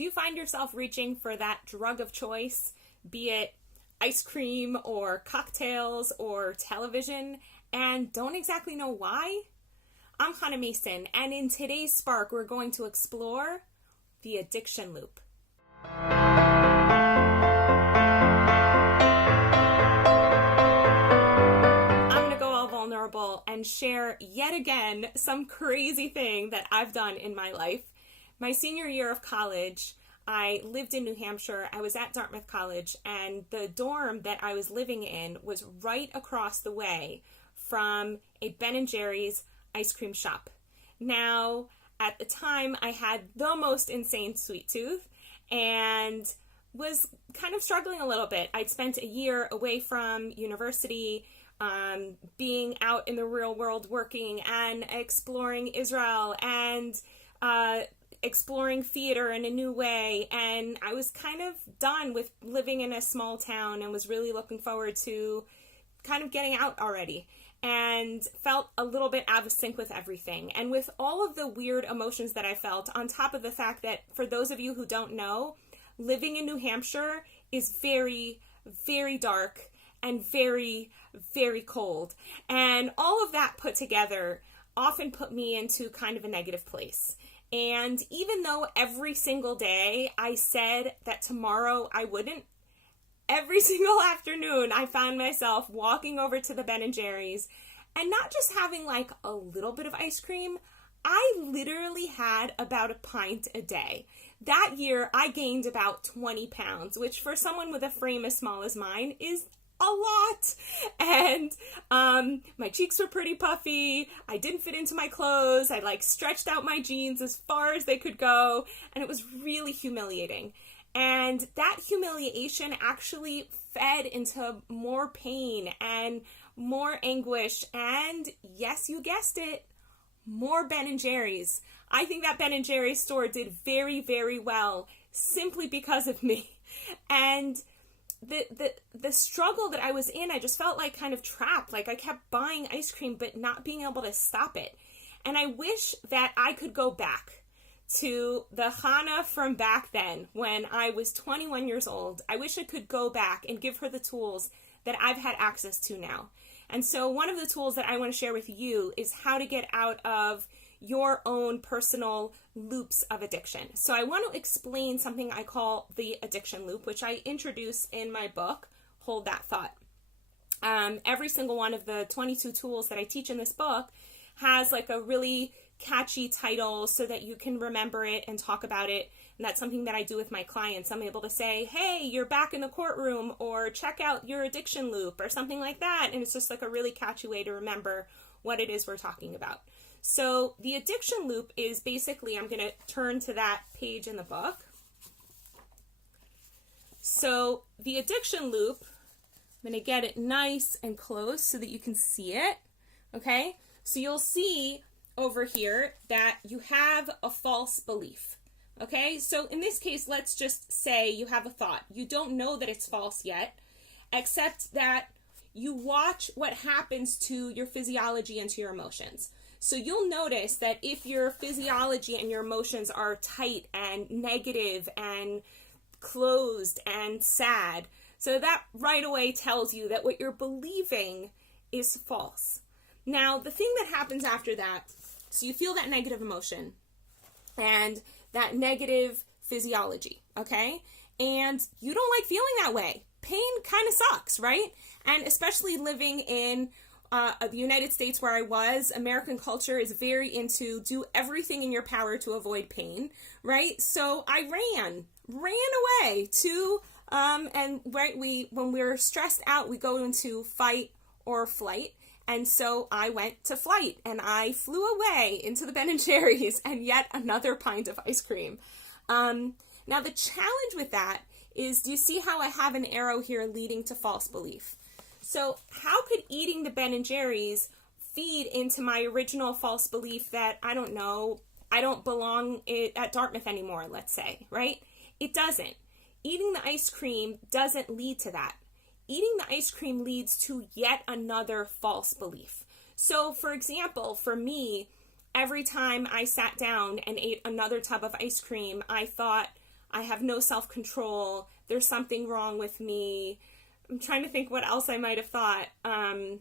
Do you find yourself reaching for that drug of choice, be it ice cream or cocktails or television, and don't exactly know why? I'm Hannah Mason, and in today's Spark, we're going to explore the addiction loop. I'm going to go all vulnerable and share yet again some crazy thing that I've done in my life. My senior year of college, I lived in New Hampshire. I was at Dartmouth College, and the dorm that I was living in was right across the way from a Ben & Jerry's ice cream shop. Now, at the time, I had the most insane sweet tooth and was kind of struggling a little bit. I'd spent a year away from university, being out in the real world working and exploring Israel and exploring theater in a new way. And I was kind of done with living in a small town and was really looking forward to kind of getting out already, and felt a little bit out of sync with everything. And with all of the weird emotions that I felt, on top of the fact that, for those of you who don't know, living in New Hampshire is very, very dark and very, very cold. And all of that put together often put me into kind of a negative place. And even though every single day I said that tomorrow I wouldn't, every single afternoon, I found myself walking over to the Ben & Jerry's and not just having like a little bit of ice cream. I literally had about a pint a day. That year, I gained about 20 pounds, which for someone with a frame as small as mine is a lot. And my cheeks were pretty puffy. I didn't fit into my clothes. I like stretched out my jeans as far as they could go. And it was really humiliating. And that humiliation actually fed into more pain and more anguish and, yes, you guessed it, more Ben & Jerry's. I think that Ben & Jerry's store did very, very well simply because of me. And the struggle that I was in, I just felt like kind of trapped. Like I kept buying ice cream but not being able to stop it. And I wish that I could go back to the Hannah from back then when I was 21 years old. I wish I could go back and give her the tools that I've had access to now. And so one of the tools that I want to share with you is how to get out of your own personal loops of addiction. So I want to explain something I call the addiction loop, which I introduce in my book, Hold That Thought. Every single one of the 22 tools that I teach in this book has like a really catchy title so that you can remember it and talk about it. And that's something that I do with my clients. I'm able to say, hey, you're back in the courtroom, or check out your addiction loop, or something like that. And it's just like a really catchy way to remember what it is we're talking about. So the addiction loop is basically, I'm going to turn to that page in the book. So the addiction loop, I'm going to get it nice and close so that you can see it. Okay, so you'll see over here that you have a false belief. Okay, so in this case, let's just say you have a thought. You don't know that it's false yet, except that you watch what happens to your physiology and to your emotions. So you'll notice that if your physiology and your emotions are tight and negative and closed and sad, so that right away tells you that what you're believing is false. Now, the thing that happens after that, so you feel that negative emotion and that negative physiology, okay? And you don't like feeling that way. Pain kind of sucks, right? And especially living in the United States where I was, American culture is very into do everything in your power to avoid pain, right? So I ran away to, and right, when we're stressed out, we go into fight or flight. And so I went to flight and I flew away into the Ben & Jerry's and yet another pint of ice cream. Now the challenge with that is, do you see how I have an arrow here leading to false belief? So how could eating the Ben & Jerry's feed into my original false belief that, I don't know, I don't belong at Dartmouth anymore, let's say, right? It doesn't. Eating the ice cream doesn't lead to that. Eating the ice cream leads to yet another false belief. So, for example, for me, every time I sat down and ate another tub of ice cream, I thought, I have no self-control, there's something wrong with me. I'm trying to think what else I might have thought. I'm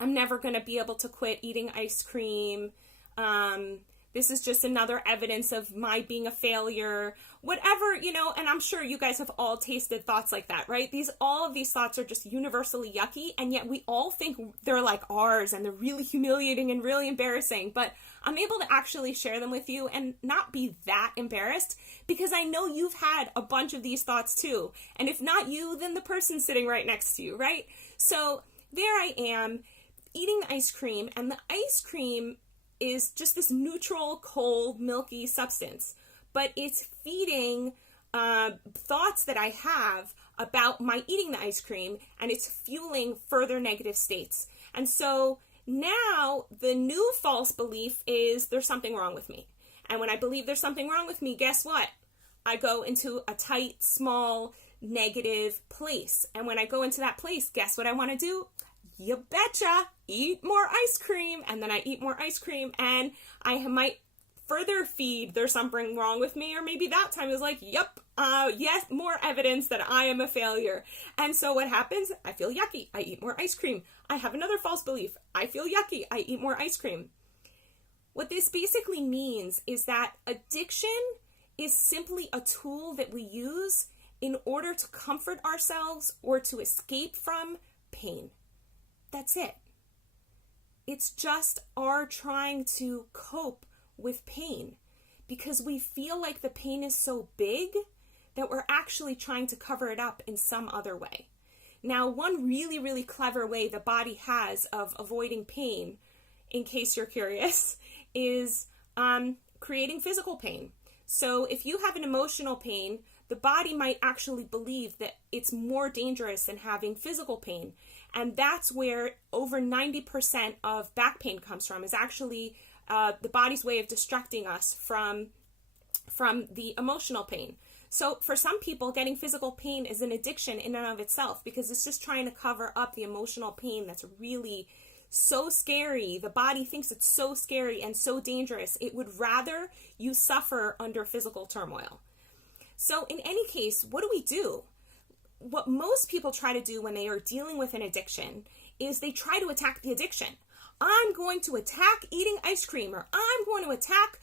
never going to be able to quit eating ice cream. This is just another evidence of my being a failure. Whatever, and I'm sure you guys have all tasted thoughts like that, right? All of these thoughts are just universally yucky, and yet we all think they're like ours, and they're really humiliating and really embarrassing. But I'm able to actually share them with you and not be that embarrassed, because I know you've had a bunch of these thoughts too. And if not you, then the person sitting right next to you, right? So there I am, eating the ice cream, and the ice cream is just this neutral, cold, milky substance. But it's feeding thoughts that I have about my eating the ice cream, and it's fueling further negative states. And so now the new false belief is there's something wrong with me. And when I believe there's something wrong with me, guess what? I go into a tight, small, negative place. And when I go into that place, guess what I want to do? You betcha, eat more ice cream. And then I eat more ice cream, and I might further feed there's something wrong with me, or maybe that time is like, yep, yes, more evidence that I am a failure. And so what happens? I feel yucky, I eat more ice cream. I have another false belief. I feel yucky, I eat more ice cream. What this basically means is that addiction is simply a tool that we use in order to comfort ourselves or to escape from pain. That's it. It's just our trying to cope with pain, because we feel like the pain is so big that we're actually trying to cover it up in some other way. Now, one really, really clever way the body has of avoiding pain, in case you're curious, is creating physical pain. So if you have an emotional pain, the body might actually believe that it's more dangerous than having physical pain. And that's where over 90% of back pain comes from, is actually the body's way of distracting us from the emotional pain. So for some people, getting physical pain is an addiction in and of itself, because it's just trying to cover up the emotional pain that's really so scary. The body thinks it's so scary and so dangerous. It would rather you suffer under physical turmoil. So in any case, what do? What most people try to do when they are dealing with an addiction is they try to attack the addiction. I'm going to attack eating ice cream, or I'm going to attack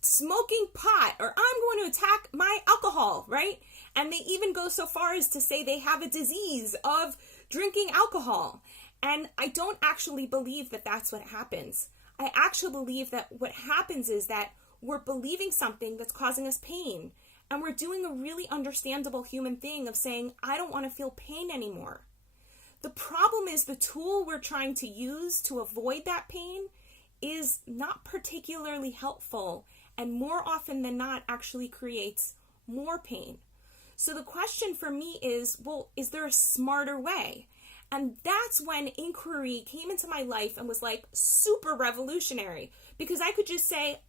smoking pot, or I'm going to attack my alcohol, right? And they even go so far as to say they have a disease of drinking alcohol. And I don't actually believe that that's what happens. I actually believe that what happens is that we're believing something that's causing us pain. And we're doing a really understandable human thing of saying, I don't want to feel pain anymore. The problem is the tool we're trying to use to avoid that pain is not particularly helpful, and more often than not actually creates more pain. So the question for me is, well, is there a smarter way? And that's when inquiry came into my life and was like super revolutionary, because I could just say,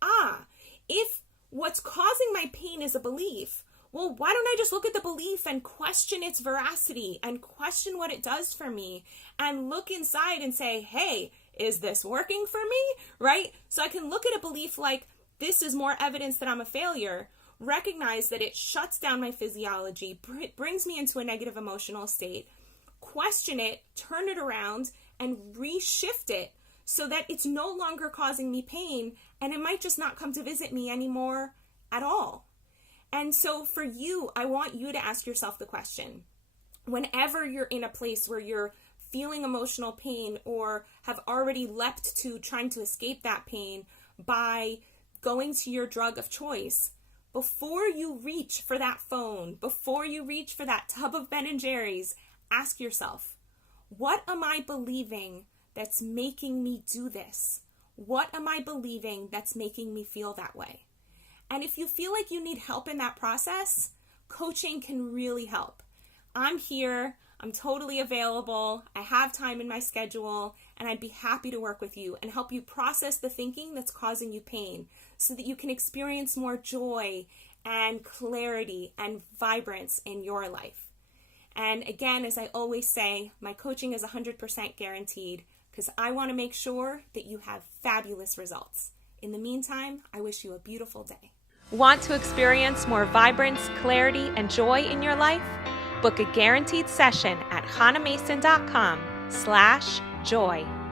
if what's causing my pain is a belief, well, why don't I just look at the belief and question its veracity and question what it does for me and look inside and say, hey, is this working for me, right? So I can look at a belief like, this is more evidence that I'm a failure, recognize that it shuts down my physiology, brings me into a negative emotional state, question it, turn it around, and reshift it so that it's no longer causing me pain, and it might just not come to visit me anymore at all. And so for you, I want you to ask yourself the question, whenever you're in a place where you're feeling emotional pain or have already leapt to trying to escape that pain by going to your drug of choice, before you reach for that phone, before you reach for that tub of Ben & Jerry's, ask yourself, what am I believing that's making me do this? What am I believing that's making me feel that way? And if you feel like you need help in that process, coaching can really help. I'm here. I'm totally available. I have time in my schedule, and I'd be happy to work with you and help you process the thinking that's causing you pain so that you can experience more joy and clarity and vibrance in your life. And again, as I always say, my coaching is 100% guaranteed because I want to make sure that you have fabulous results. In the meantime, I wish you a beautiful day. Want to experience more vibrance, clarity, and joy in your life? Book a guaranteed session at hanamason.com/joy.